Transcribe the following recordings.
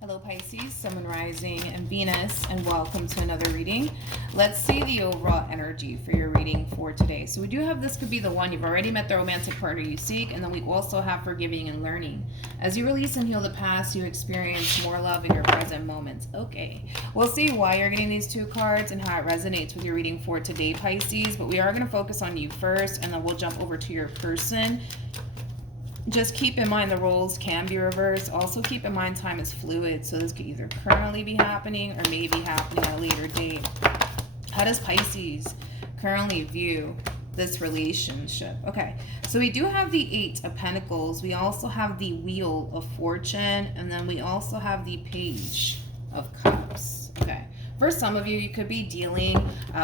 Hello Pisces, Sun, Moon, Rising, and Venus, and welcome to another reading. Let's see the overall energy for your reading for today. So we do have this could be the one. You've already met the romantic partner you seek, and then we also have forgiving and learning. As you release and heal the past, you experience more love in your present moments. Okay, we'll see why you're getting these two cards and how it resonates with your reading for today, Pisces, but we are going to focus on you first, and then we'll jump over to your person. Just keep in mind the roles can be reversed. Also keep in mind time is fluid, so this could either currently be happening or maybe happening at a later date. How does Pisces currently view this relationship? Okay, so we do have the Eight of Pentacles. We also have the Wheel of Fortune, and then we also have the Page of Cups. Okay. For some of you, you could be dealing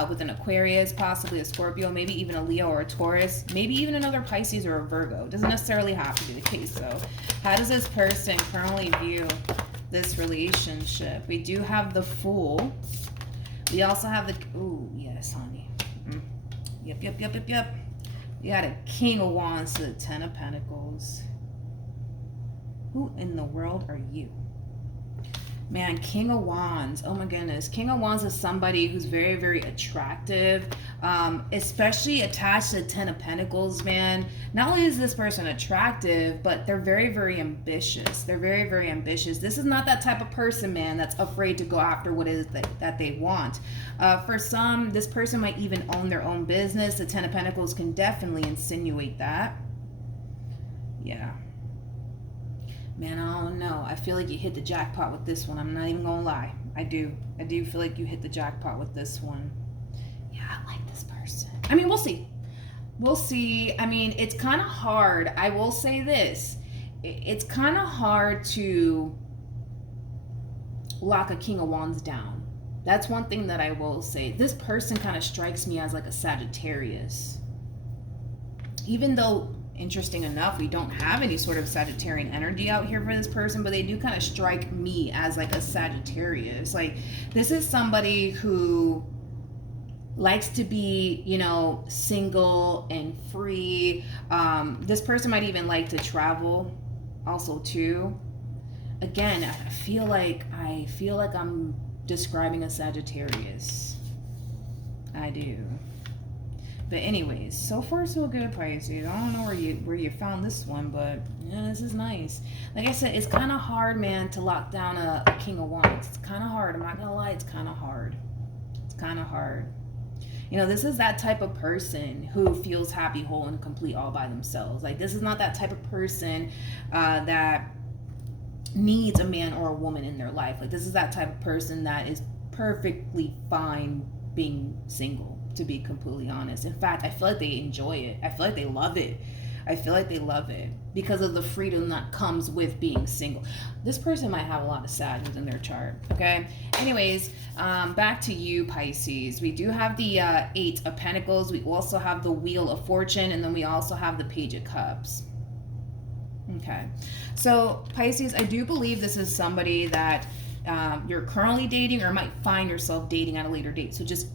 with an Aquarius, possibly a Scorpio, maybe even a Leo or a Taurus, maybe even another Pisces or a Virgo. Doesn't necessarily have to be the case, though. How does this person currently view this relationship? We do have the Fool. We also have the... Ooh, yes, honey. Yep. We got a King of Wands to the Ten of Pentacles. Who in the world are you? Man, King of Wands. Oh my goodness. King of Wands is somebody who's very, very attractive, especially attached to the Ten of Pentacles, man. Not only is this person attractive, but they're very, very ambitious. They're very, very ambitious. This is not that type of person, man, that's afraid to go after what it is that they want. For some, this person might even own their own business. The Ten of Pentacles can definitely insinuate that. Yeah. Man, I don't know. I feel like you hit the jackpot with this one. I'm not even gonna lie. I do feel like you hit the jackpot with this one. Yeah, I like this person. I mean, we'll see. We'll see. I mean, it's kind of hard. I will say this. It's kind of hard to lock a King of Wands down. That's one thing that I will say. This person kind of strikes me as like a Sagittarius. Even though... interesting enough, we don't have any sort of Sagittarian energy out here for this person, but they do kind of strike me as like a Sagittarius. Like, this is somebody who likes to be, you know, single and free. This person might even like to travel also too. Again, I feel like I'm describing a Sagittarius. I do. But anyways, so far so good, Pisces. I don't know where you found this one, but yeah, this is nice. Like I said, it's kind of hard, man, to lock down a King of Wands. It's kind of hard. I'm not gonna lie, it's kind of hard. It's kind of hard. You know, this is that type of person who feels happy, whole, and complete all by themselves. Like, this is not that type of person that needs a man or a woman in their life. Like, this is that type of person that is perfectly fine being single, to be completely honest. In fact, I feel like they enjoy it. I feel like they love it. I feel like they love it because of the freedom that comes with being single. This person might have a lot of sadness in their chart, okay? Anyways, back to you, Pisces. We do have the Eight of Pentacles. We also have the Wheel of Fortune, and then we also have the Page of Cups. Okay. So, Pisces, I do believe this is somebody that you're currently dating or might find yourself dating at a later date. So just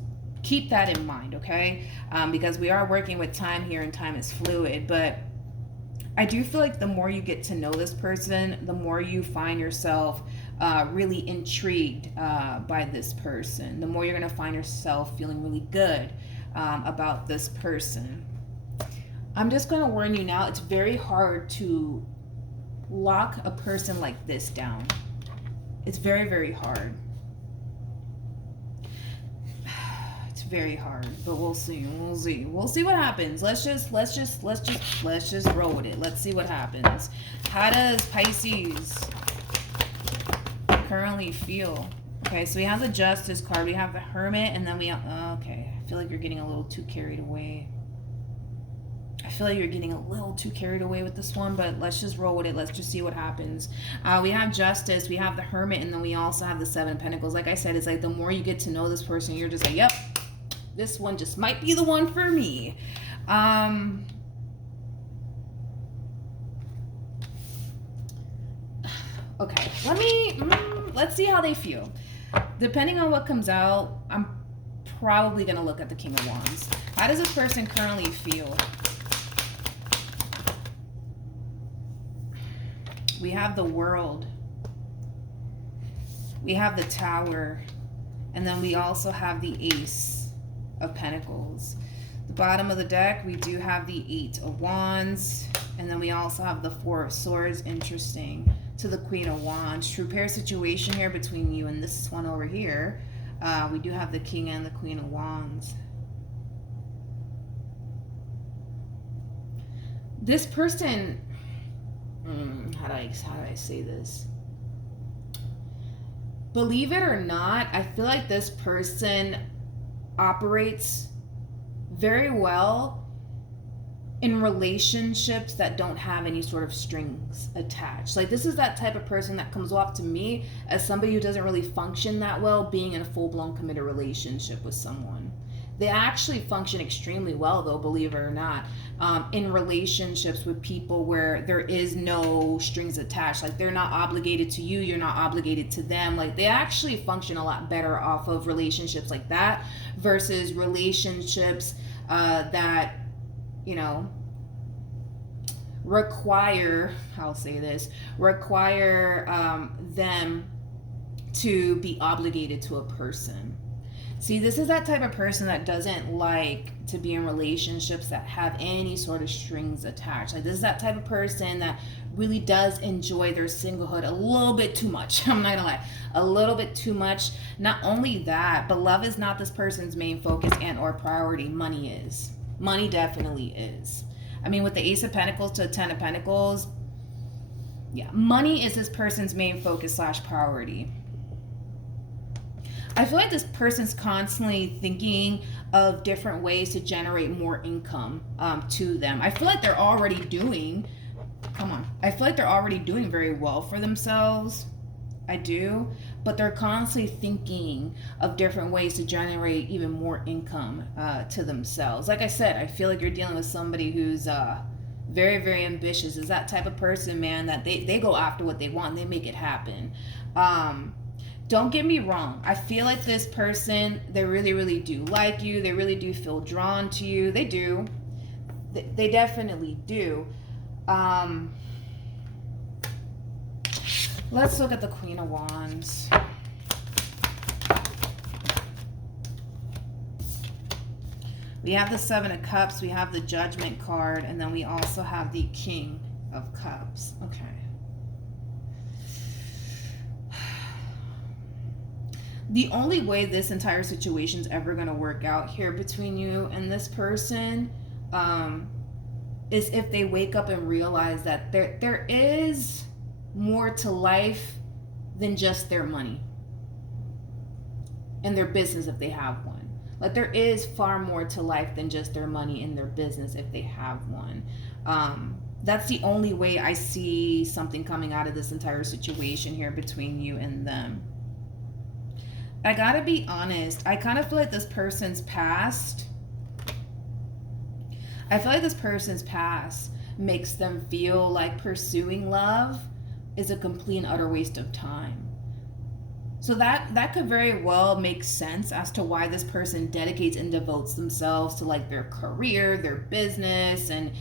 keep that in mind, okay? Because we are working with time here and time is fluid, but I do feel like the more you get to know this person, the more you find yourself really intrigued by this person. The more you're going to find yourself feeling really good about this person. I'm just going to warn you now, it's very hard to lock a person like this down. It's very, very hard. It's very hard, but we'll see. We'll see what happens. Let's just roll with it. Let's see what happens. How does Pisces currently feel? Okay, so we have the Justice card, we have the Hermit, and then we have, okay, I feel like you're getting a little too carried away. I feel like you're getting a little too carried away with this one, but let's just roll with it. Let's just see what happens. We have Justice, we have the Hermit, and then we also have the Seven of Pentacles. Like I said, it's like the more you get to know this person, you're just like, yep, this one just might be the one for me. Okay, let's see how they feel. Depending on what comes out, I'm probably going to look at the King of Wands. How does this person currently feel? We have the World. We have the Tower. And then we also have the Ace of Pentacles. The bottom of the deck, we do have the 8 of Wands. And then we also have the 4 of Swords. Interesting. To the Queen of Wands. True pair situation here between you and this one over here. We do have the King and the Queen of Wands. This person, how do I say this? Believe it or not, I feel like this person operates very well in relationships that don't have any sort of strings attached. Like, this is that type of person that comes off to me as somebody who doesn't really function that well being in a full-blown committed relationship with someone. They actually function extremely well, though, believe it or not, in relationships with people where there is no strings attached. Like, they're not obligated to you, you're not obligated to them. Like, they actually function a lot better off of relationships like that versus relationships that, you know, require, I'll say this, require them to be obligated to a person. See, this is that type of person that doesn't like to be in relationships that have any sort of strings attached. Like, this is that type of person that really does enjoy their singlehood a little bit too much. I'm not gonna lie, a little bit too much. Not only that, but love is not this person's main focus and or priority. Money is. Money definitely is. I mean, with the Ace of Pentacles to the 10 of Pentacles, yeah, money is this person's main focus / priority. I feel like this person's constantly thinking of different ways to generate more income to them. I feel like they're already doing, I feel like they're already doing very well for themselves. I do. But they're constantly thinking of different ways to generate even more income to themselves. Like I said, I feel like you're dealing with somebody who's very, very ambitious. Is that type of person, man, that they go after what they want and they make it happen. Don't get me wrong. I feel like this person, they really, really do like you. They really do feel drawn to you. They do. They definitely do. Let's look at the Queen of Wands. We have the 7 of Cups. We have the Judgment card. And then we also have the King of Cups. Okay. The only way this entire situation is ever going to work out here between you and this person is if they wake up and realize that there is more to life than just their money and their business if they have one. Like, there is far more to life than just their money and their business if they have one. That's the only way I see something coming out of this entire situation here between you and them. I gotta be honest, I kind of feel like this person's past, makes them feel like pursuing love is a complete and utter waste of time. So that could very well make sense as to why this person dedicates and devotes themselves to like their career, their business, and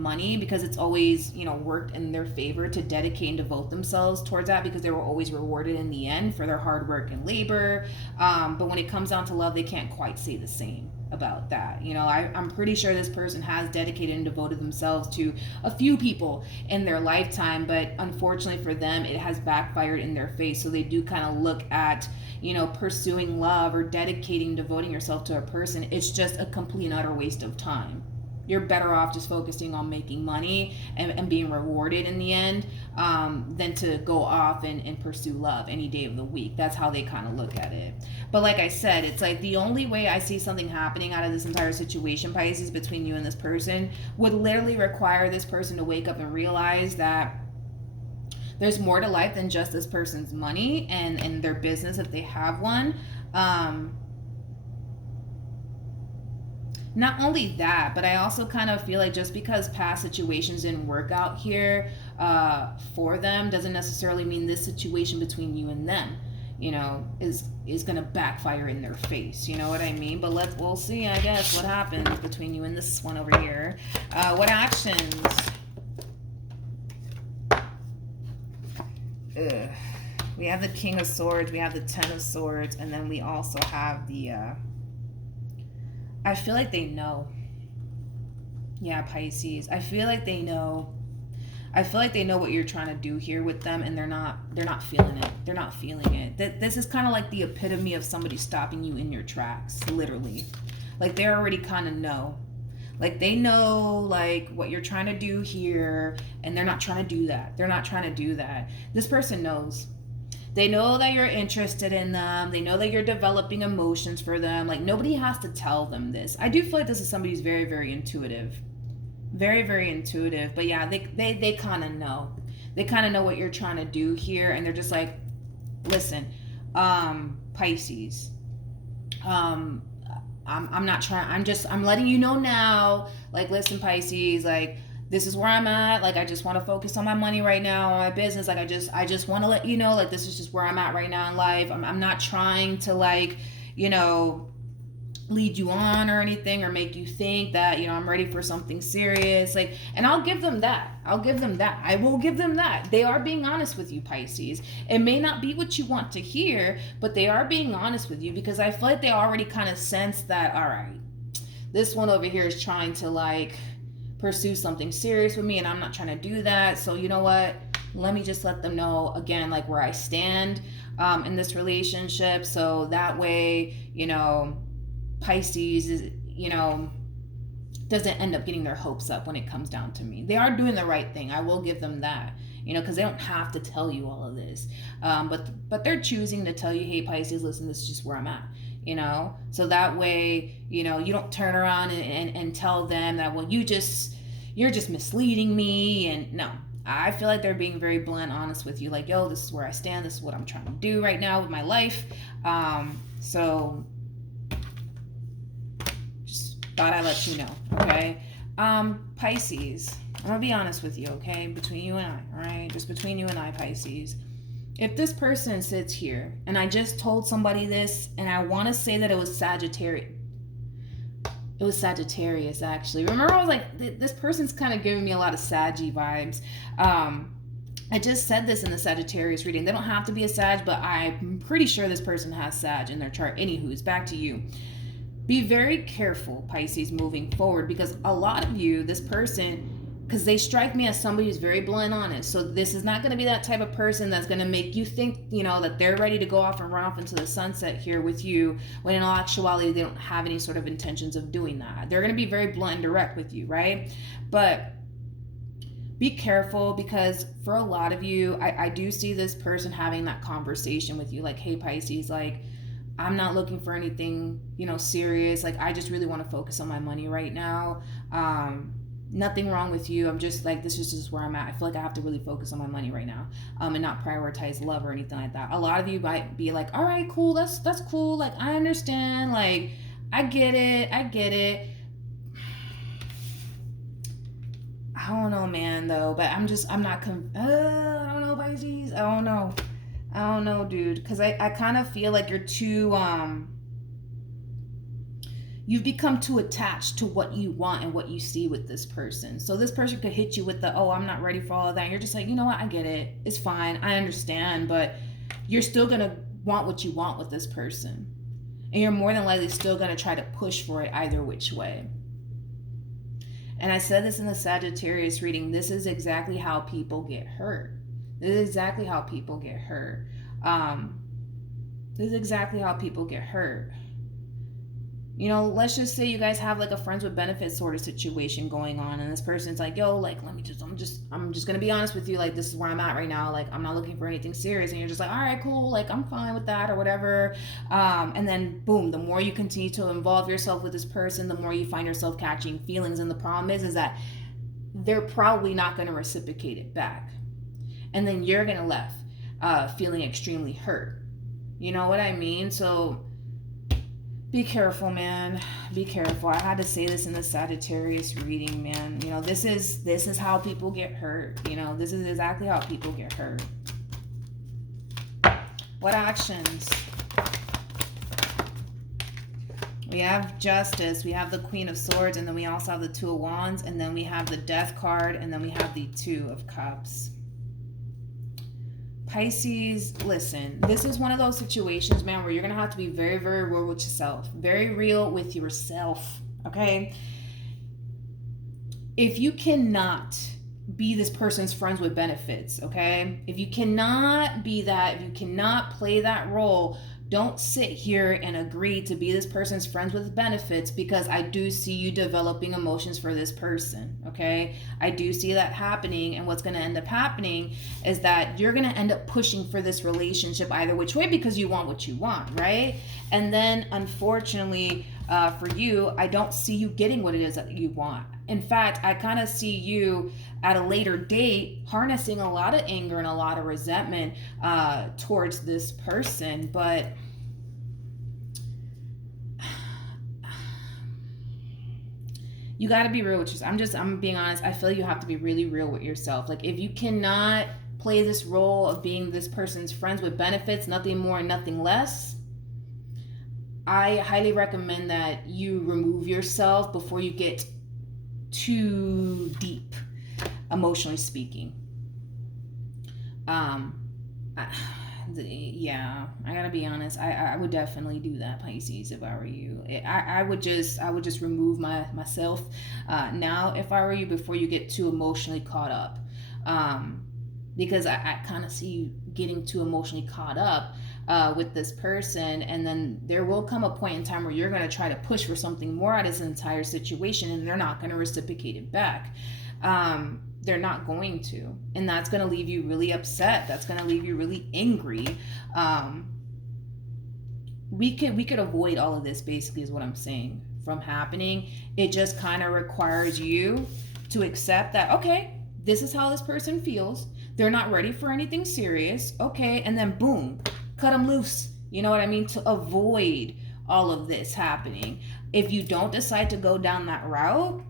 money, because it's always, you know, worked in their favor to dedicate and devote themselves towards that, because they were always rewarded in the end for their hard work and labor. But when it comes down to love, they can't quite say the same about that. You know, I'm pretty sure this person has dedicated and devoted themselves to a few people in their lifetime, but unfortunately for them, it has backfired in their face. So they do kind of look at, you know, pursuing love or dedicating, devoting yourself to a person, it's just a complete and utter waste of time. You're better off just focusing on making money and being rewarded in the end than to go off and pursue love any day of the week. That's how they kind of look at it. But like I said, it's like the only way I see something happening out of this entire situation, Pisces, between you and this person would literally require this person to wake up and realize that there's more to life than just this person's money and their business if they have one. Not only that, but I also kind of feel like just because past situations didn't work out here for them doesn't necessarily mean this situation between you and them, you know, is going to backfire in their face. You know what I mean? But we'll see, I guess, what happens between you and this one over here. What actions? We have the King of Swords, we have the Ten of Swords, and then we also have the, I feel like they know. Yeah, Pisces. I feel like they know. I feel like they know what you're trying to do here with them, and they're not feeling it. They're not feeling it. This is kind of like the epitome of somebody stopping you in your tracks, literally. Like they already kind of know. Like they know like what you're trying to do here, and they're not trying to do that. They're not trying to do that. This person knows. They know that you're interested in them. They know that you're developing emotions for them. Like nobody has to tell them this. I do feel like this is somebody who's very, very intuitive. Very, very intuitive. But yeah, they kind of know. They kind of know what you're trying to do here, and they're just like, listen, Pisces, I'm not trying, I'm letting you know now, like, listen, Pisces, like, this is where I'm at. Like, I just want to focus on my money right now, on my business. Like, I just want to let you know, like, this is just where I'm at right now in life. I'm not trying to, like, you know, lead you on or anything, or make you think that, you know, I'm ready for something serious. Like, and I'll give them that. I will give them that. They are being honest with you, Pisces. It may not be what you want to hear, but they are being honest with you, because I feel like they already kind of sense that, all right, this one over here is trying to like pursue something serious with me, and I'm not trying to do that. So you know what, let me just let them know again, like, where I stand in this relationship, so that way, you know, Pisces is, you know, doesn't end up getting their hopes up when it comes down to me. They are doing the right thing. I will give them that, you know, because they don't have to tell you all of this. But they're choosing to tell you, hey, Pisces, listen, this is just where I'm at, you know? So that way, you know, you don't turn around and tell them that, well, you're just misleading me. And no, I feel like they're being very blunt, honest with you. Like, yo, this is where I stand. This is what I'm trying to do right now with my life. So thought I'd let you know, okay? Pisces, I'm gonna be honest with you, okay? Between you and I, all right? Just between you and I, Pisces. If this person sits here, and I just told somebody this, and I want to say that it was Sagittarius. It was Sagittarius, actually. Remember, I was like, this person's kind of giving me a lot of Saggy vibes. I just said this in the Sagittarius reading. They don't have to be a Sag, but I'm pretty sure this person has Sag in their chart. Anywho, it's back to you. Be very careful, Pisces, moving forward, because a lot of you, this person, because they strike me as somebody who's very blunt honest. So this is not going to be that type of person that's going to make you think, you know, that they're ready to go off and run off into the sunset here with you, when in all actuality, they don't have any sort of intentions of doing that. They're going to be very blunt and direct with you, right? But be careful, because for a lot of you, I do see this person having that conversation with you, like, hey, Pisces, like, I'm not looking for anything, you know, serious. Like, I just really want to focus on my money right now. Nothing wrong with you. I'm just like, this is just where I'm at. I feel like I have to really focus on my money right now, and not prioritize love or anything like that. A lot of you might be like, all right, cool. That's cool. Like, I understand. Like, I get it. I don't know, man, though, but I'm not, I don't know, Pisces. I don't know, dude, because I kind of feel like you're too, you've become too attached to what you want and what you see with this person. So this person could hit you with the, oh, I'm not ready for all of that. And you're just like, you know what? I get it. It's fine. I understand. But you're still going to want what you want with this person. And you're more than likely still going to try to push for it either which way. And I said this in the Sagittarius reading. This is exactly how people get hurt. This is exactly how people get hurt. You know, let's just say you guys have like a friends with benefits sort of situation going on, and this person's like, yo, like, I'm just gonna be honest with you, like, this is where I'm at right now, like, I'm not looking for anything serious, and you're just like, all right, cool, like, I'm fine with that or whatever, and then boom, the more you continue to involve yourself with this person, the more you find yourself catching feelings, and the problem is that they're probably not going to reciprocate it back, and then you're gonna left feeling extremely hurt. You know what I mean? So be careful, man. Be careful. I had to say this in the Sagittarius reading, man. You know, this is how people get hurt. You know, this is exactly how people get hurt. What actions? We have Justice, we have the Queen of Swords, and then we also have the Two of Wands, and then we have the Death card, and then we have the Two of Cups. Pisces, listen, this is one of those situations, man, where you're going to have to be very, very real with yourself. Very real with yourself, okay? If you cannot be this person's friends with benefits, okay? If you cannot be that, if you cannot play that role, don't sit here and agree to be this person's friends with benefits, because I do see you developing emotions for this person, okay? I do see that happening, and what's going to end up happening is that you're going to end up pushing for this relationship either which way because you want what you want, right? And then unfortunately for you, I don't see you getting what it is that you want. In fact, I kind of see you at a later date harnessing a lot of anger and a lot of resentment towards this person. But you got to be real with yourself. I'm being honest. I feel you have to be really real with yourself. Like, if you cannot play this role of being this person's friends with benefits, nothing more and nothing less, I highly recommend that you remove yourself before you get too deep, emotionally speaking. I gotta be honest. I would definitely do that, Pisces, if I were you. I would just remove myself now if I were you, before you get too emotionally caught up. Because I kind of see you getting too emotionally caught up with this person, and then there will come a point in time where you're going to try to push for something more out of this entire situation, and they're not going to reciprocate it back. They're not going to, and that's going to leave you really upset. That's going to leave you really angry. We could avoid all of this, basically, is what I'm saying, from happening. It just kind of requires you to accept that, okay, this is how this person feels. They're not ready for anything serious. Okay, and then boom, cut them loose. You know what I mean? To avoid all of this happening. If you don't decide to go down that route,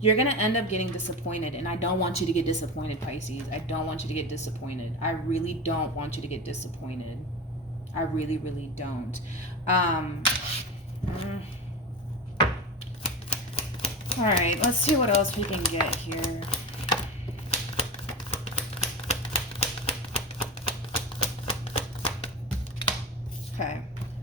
you're going to end up getting disappointed. And I don't want you to get disappointed, Pisces. I don't want you to get disappointed. I really don't want you to get disappointed. I really, really don't. All right, let's see what else we can get here. Okay,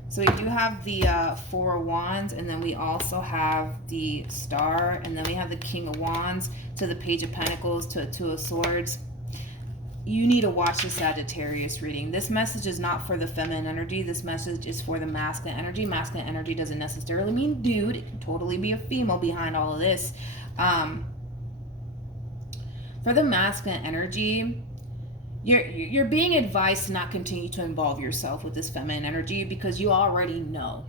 so we do have the Four of Wands, and then we also have the Star, and then we have the King of Wands to the Page of Pentacles to Two of Swords. You need to watch the Sagittarius reading. This message is not for the feminine energy. This message is for the masculine energy. Masculine energy doesn't necessarily mean dude. It can totally be a female behind all of this. For the masculine energy, you're being advised to not continue to involve yourself with this feminine energy, because you already know.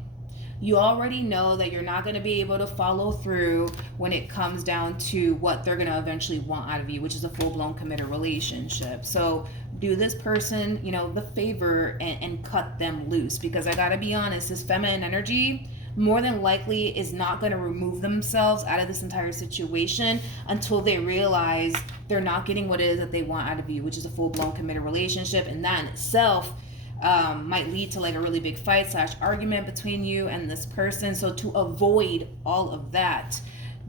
You already know that you're not going to be able to follow through when it comes down to what they're going to eventually want out of you, which is a full-blown committed relationship. So do this person, the favor and cut them loose, because I got to be honest, this feminine energy more than likely is not going to remove themselves out of this entire situation until they realize they're not getting what it is that they want out of you, which is a full-blown committed relationship. And that in itself might lead to like a really big fight / argument between you and this person. So to avoid all of that,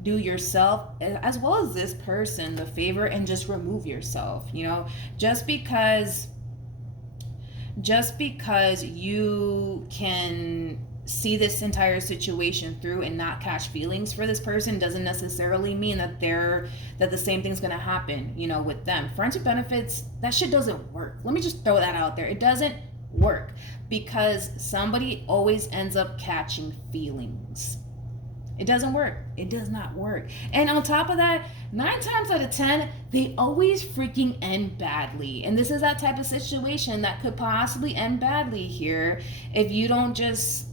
do yourself as well as this person the favor and just remove yourself. Just because you can see this entire situation through and not catch feelings for this person doesn't necessarily mean that the same thing's going to happen with them. Friends with benefits, that shit doesn't work. Let me just throw that out there. It doesn't work, because somebody always ends up catching feelings. It doesn't work. It does not work. And on top of that, 9 times out of 10, they always freaking end badly. And this is that type of situation that could possibly end badly here if you don't just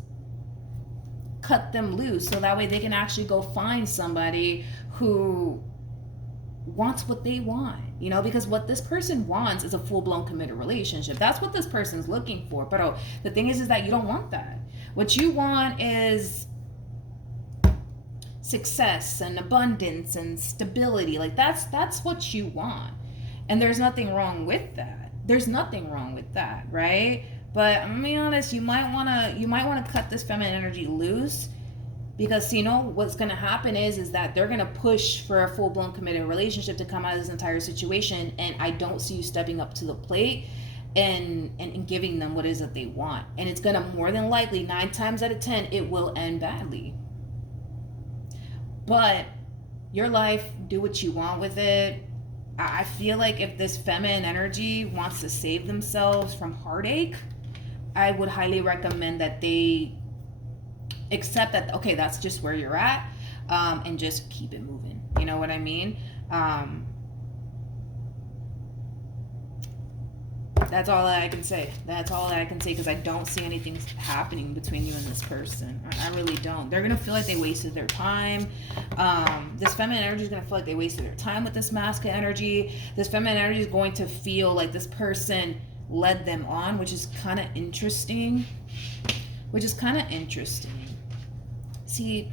cut them loose, so that way they can actually go find somebody who wants what they want, because what this person wants is a full-blown committed relationship. That's what this person's looking for. But the thing is that you don't want that. What you want is success and abundance and stability. Like that's what you want, and there's nothing wrong with that. Right? But I'm gonna be honest, you might wanna cut this feminine energy loose, Because you know what's going to happen is that they're going to push for a full-blown committed relationship to come out of this entire situation, and I don't see you stepping up to the plate and giving them what it is that they want. And it's going to more than likely 9 times out of 10 it will end badly. But your life, do what you want with it. I feel like if this feminine energy wants to save themselves from heartache, I would highly recommend that they accept that, okay, that's just where you're at, and just keep it moving. You know what I mean? That's all that I can say. That's all that I can say, because I don't see anything happening between you and this person. I really don't. They're going to feel like they wasted their time. This feminine energy is going to feel like they wasted their time with this masculine energy. This feminine energy is going to feel like this person led them on, which is kind of interesting. See,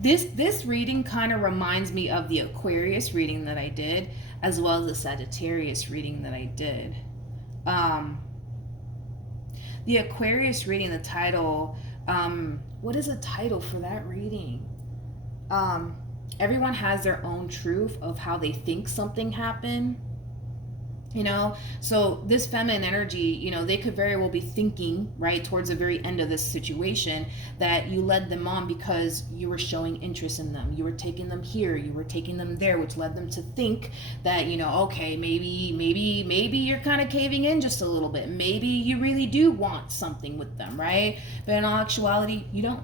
this reading kind of reminds me of the Aquarius reading that I did, as well as the Sagittarius reading that I did. The Aquarius reading, the title, what is the title for that reading? Everyone has their own truth of how they think something happened. You know, so this feminine energy, you know, they could very well be thinking, right, towards the very end of this situation, that you led them on because you were showing interest in them. You were taking them here, you were taking them there, which led them to think that, you know, okay, maybe you're kind of caving in just a little bit. Maybe you really do want something with them, right? But in all actuality, you don't.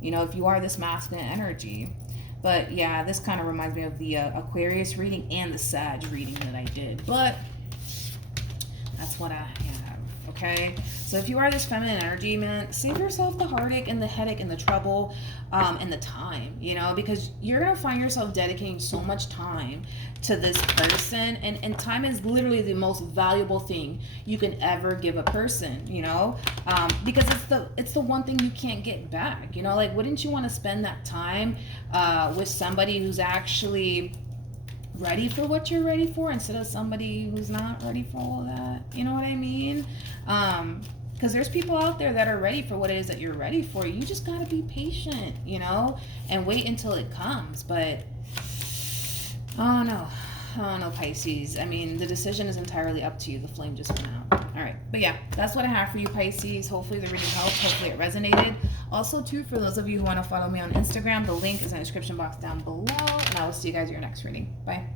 You know, if you are this masculine energy. But yeah, this kind of reminds me of the Aquarius reading and the Sag reading that I did. But that's what I have, okay? So if you are this feminine energy, man, save yourself the heartache and the headache and the trouble and the time, you know, because you're going to find yourself dedicating so much time to this person. And time is literally the most valuable thing you can ever give a person, you know, because it's the one thing you can't get back, you know, like, wouldn't you want to spend that time with somebody who's actually ready for what you're ready for, instead of somebody who's not ready for all of that? You know what I mean? Because there's people out there that are ready for what it is that you're ready for. You just got to be patient, you know, and wait until it comes. But oh no, Pisces. I mean, the decision is entirely up to you. The flame just went out. All right. But yeah, that's what I have for you, Pisces. Hopefully the reading helped. Hopefully it resonated. Also, too, for those of you who want to follow me on Instagram, the link is in the description box down below. And I will see you guys in your next reading. Bye.